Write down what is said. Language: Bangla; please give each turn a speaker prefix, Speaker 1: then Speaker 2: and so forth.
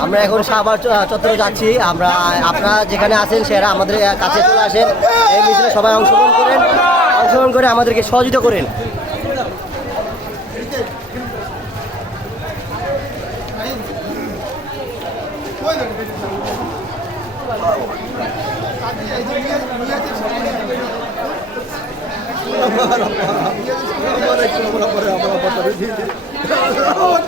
Speaker 1: আমরা এখন চ- চত্বরে যাচ্ছি। আমরা, আপনারা যেখানে আছেন, সেরা আমাদের কাছে চলে আসেন। এই মিছিলে সবাই অংশগ্রহণ করেন। অংশগ্রহণ করে আমাদেরকে সহযোগিতা করেন।